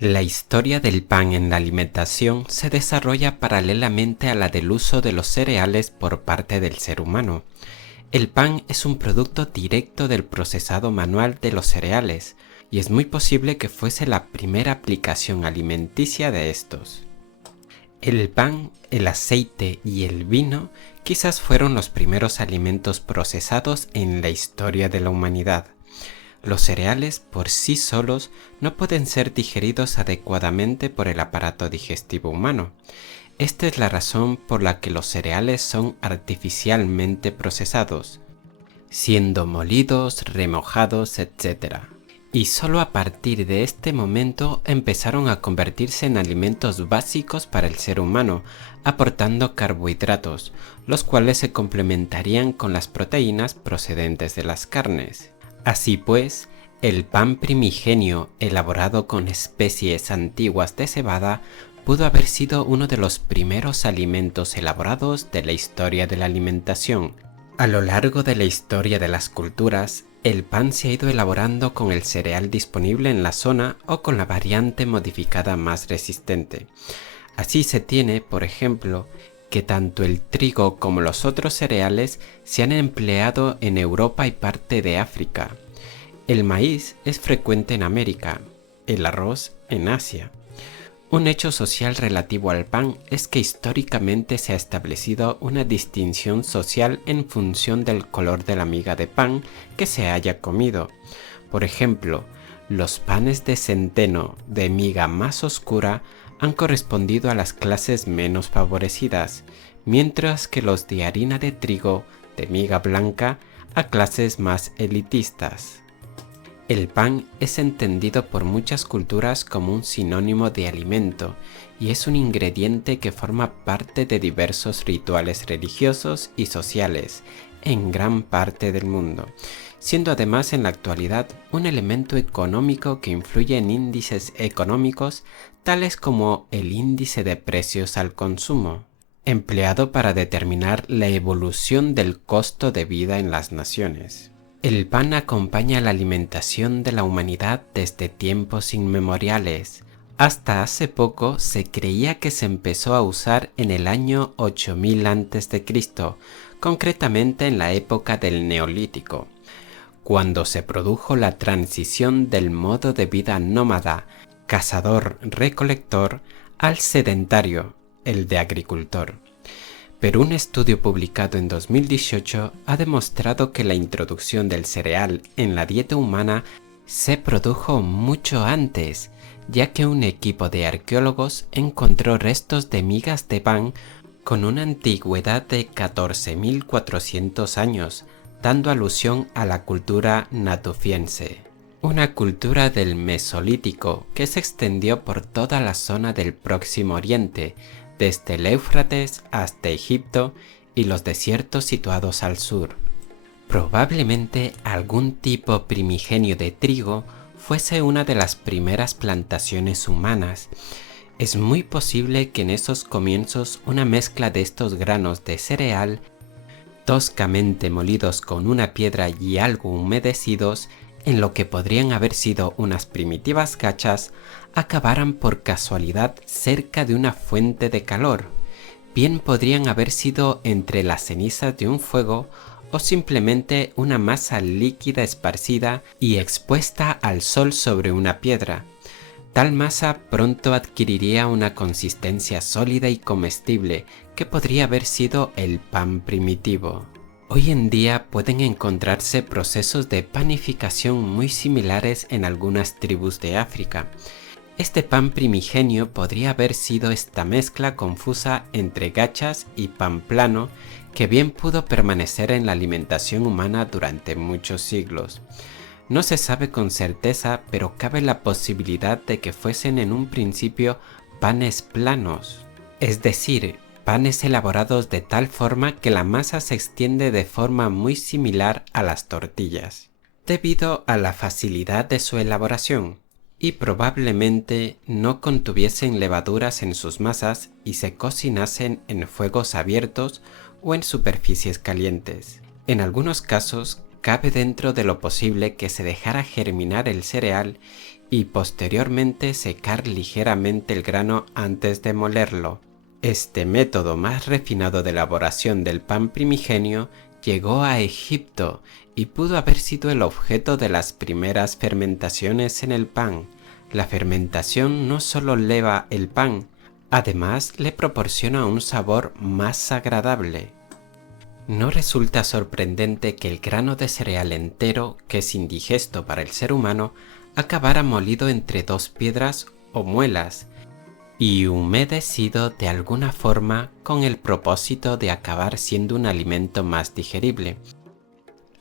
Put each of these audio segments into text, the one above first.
La historia del pan en la alimentación se desarrolla paralelamente a la del uso de los cereales por parte del ser humano. El pan es un producto directo del procesado manual de los cereales, y es muy posible que fuese la primera aplicación alimenticia de estos. El pan, el aceite y el vino quizás fueron los primeros alimentos procesados en la historia de la humanidad. Los cereales por sí solos no pueden ser digeridos adecuadamente por el aparato digestivo humano. Esta es la razón por la que los cereales son artificialmente procesados, siendo molidos, remojados, etc. Y solo a partir de este momento empezaron a convertirse en alimentos básicos para el ser humano, aportando carbohidratos, los cuales se complementarían con las proteínas procedentes de las carnes. Así pues, el pan primigenio elaborado con especies antiguas de cebada pudo haber sido uno de los primeros alimentos elaborados de la historia de la alimentación. A lo largo de la historia de las culturas, el pan se ha ido elaborando con el cereal disponible en la zona o con la variante modificada más resistente. Así se tiene, por ejemplo, que tanto el trigo como los otros cereales se han empleado en Europa y parte de África. El maíz es frecuente en América, el arroz en Asia. Un hecho social relativo al pan es que históricamente se ha establecido una distinción social en función del color de la miga de pan que se haya comido. Por ejemplo, los panes de centeno de miga más oscura han correspondido a las clases menos favorecidas, mientras que los de harina de trigo de miga blanca a clases más elitistas. El pan es entendido por muchas culturas como un sinónimo de alimento y es un ingrediente que forma parte de diversos rituales religiosos y sociales en gran parte del mundo, siendo además en la actualidad un elemento económico que influye en índices económicos tales como el índice de precios al consumo, empleado para determinar la evolución del costo de vida en las naciones. El pan acompaña la alimentación de la humanidad desde tiempos inmemoriales. Hasta hace poco se creía que se empezó a usar en el año 8000 a.C., concretamente en la época del Neolítico, cuando se produjo la transición del modo de vida nómada, cazador-recolector, al sedentario, el de agricultor. Pero un estudio publicado en 2018 ha demostrado que la introducción del cereal en la dieta humana se produjo mucho antes, ya que un equipo de arqueólogos encontró restos de migas de pan con una antigüedad de 14.400 años, dando alusión a la cultura natufiense, una cultura del Mesolítico que se extendió por toda la zona del Próximo Oriente, desde el Éufrates hasta Egipto y los desiertos situados al sur. Probablemente algún tipo primigenio de trigo fuese una de las primeras plantaciones humanas. Es muy posible que en esos comienzos una mezcla de estos granos de cereal, toscamente molidos con una piedra y algo humedecidos, en lo que podrían haber sido unas primitivas gachas, acabaran por casualidad cerca de una fuente de calor. Bien podrían haber sido entre las cenizas de un fuego o simplemente una masa líquida esparcida y expuesta al sol sobre una piedra. Tal masa pronto adquiriría una consistencia sólida y comestible que podría haber sido el pan primitivo. Hoy en día pueden encontrarse procesos de panificación muy similares en algunas tribus de África. Este pan primigenio podría haber sido esta mezcla confusa entre gachas y pan plano que bien pudo permanecer en la alimentación humana durante muchos siglos. No se sabe con certeza, pero cabe la posibilidad de que fuesen en un principio panes planos, es decir, panes elaborados de tal forma que la masa se extiende de forma muy similar a las tortillas, debido a la facilidad de su elaboración, y probablemente no contuviesen levaduras en sus masas y se cocinasen en fuegos abiertos o en superficies calientes. En algunos casos, cabe dentro de lo posible que se dejara germinar el cereal y posteriormente secar ligeramente el grano antes de molerlo. Este método más refinado de elaboración del pan primigenio llegó a Egipto y pudo haber sido el objeto de las primeras fermentaciones en el pan. La fermentación no solo leva el pan, además le proporciona un sabor más agradable. No resulta sorprendente que el grano de cereal entero, que es indigesto para el ser humano, acabara molido entre dos piedras o muelas y humedecido de alguna forma con el propósito de acabar siendo un alimento más digerible.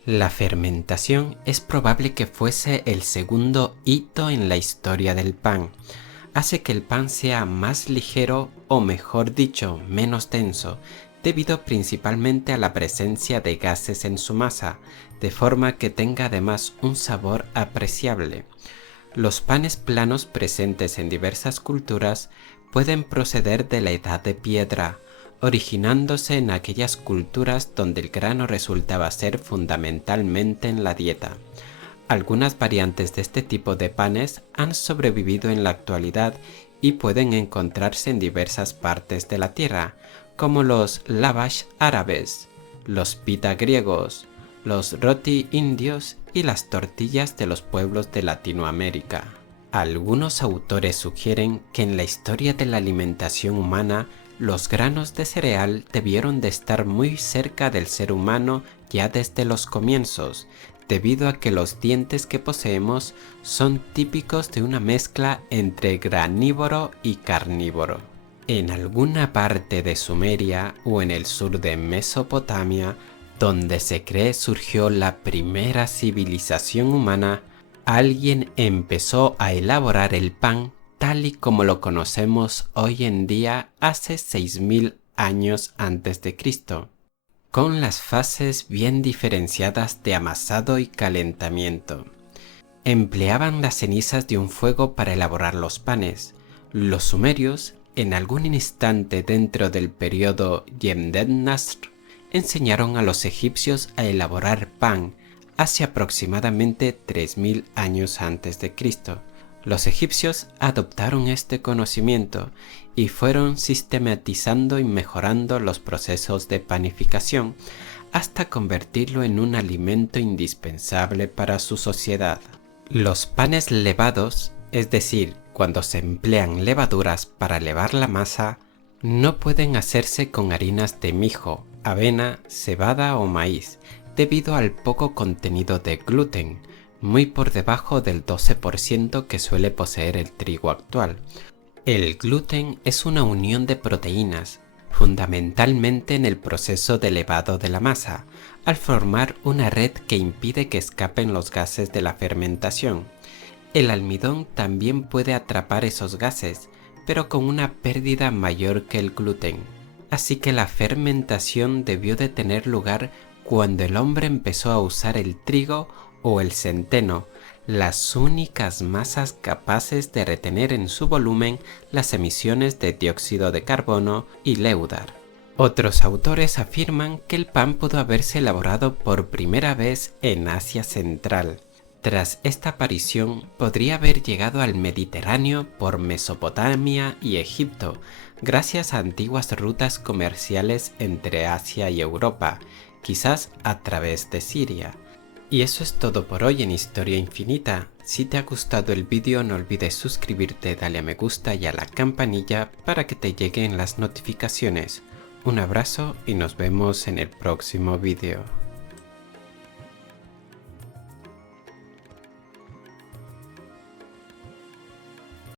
La fermentación es probable que fuese el segundo hito en la historia del pan. Hace que el pan sea más ligero o, mejor dicho, menos denso, debido principalmente a la presencia de gases en su masa, de forma que tenga además un sabor apreciable. Los panes planos presentes en diversas culturas pueden proceder de la edad de piedra, originándose en aquellas culturas donde el grano resultaba ser fundamentalmente en la dieta. Algunas variantes de este tipo de panes han sobrevivido en la actualidad y pueden encontrarse en diversas partes de la tierra, como los lavash árabes, los pita griegos, los roti indios y las tortillas de los pueblos de Latinoamérica. Algunos autores sugieren que en la historia de la alimentación humana, los granos de cereal debieron de estar muy cerca del ser humano ya desde los comienzos, debido a que los dientes que poseemos son típicos de una mezcla entre granívoro y carnívoro. En alguna parte de Sumeria o en el sur de Mesopotamia, donde se cree surgió la primera civilización humana, alguien empezó a elaborar el pan tal y como lo conocemos hoy en día hace 6000 años antes de Cristo, con las fases bien diferenciadas de amasado y calentamiento. Empleaban las cenizas de un fuego para elaborar los panes. Los sumerios, en algún instante dentro del periodo Yemden-Nasr, enseñaron a los egipcios a elaborar pan hace aproximadamente 3000 años antes de Cristo. Los egipcios adoptaron este conocimiento y fueron sistematizando y mejorando los procesos de panificación hasta convertirlo en un alimento indispensable para su sociedad. Los panes levados, es decir, cuando se emplean levaduras para levar la masa, no pueden hacerse con harinas de mijo, avena, cebada o maíz, debido al poco contenido de gluten, muy por debajo del 12% que suele poseer el trigo actual. El gluten es una unión de proteínas, fundamentalmente en el proceso de levado de la masa, al formar una red que impide que escapen los gases de la fermentación. El almidón también puede atrapar esos gases, pero con una pérdida mayor que el gluten. Así que la fermentación debió de tener lugar cuando el hombre empezó a usar el trigo o el centeno, las únicas masas capaces de retener en su volumen las emisiones de dióxido de carbono y leudar. Otros autores afirman que el pan pudo haberse elaborado por primera vez en Asia Central. Tras esta aparición, podría haber llegado al Mediterráneo por Mesopotamia y Egipto, gracias a antiguas rutas comerciales entre Asia y Europa, quizás a través de Siria. Y eso es todo por hoy en Historia Infinita. Si te ha gustado el vídeo, no olvides suscribirte, darle a me gusta y a la campanilla para que te lleguen las notificaciones. Un abrazo y nos vemos en el próximo vídeo.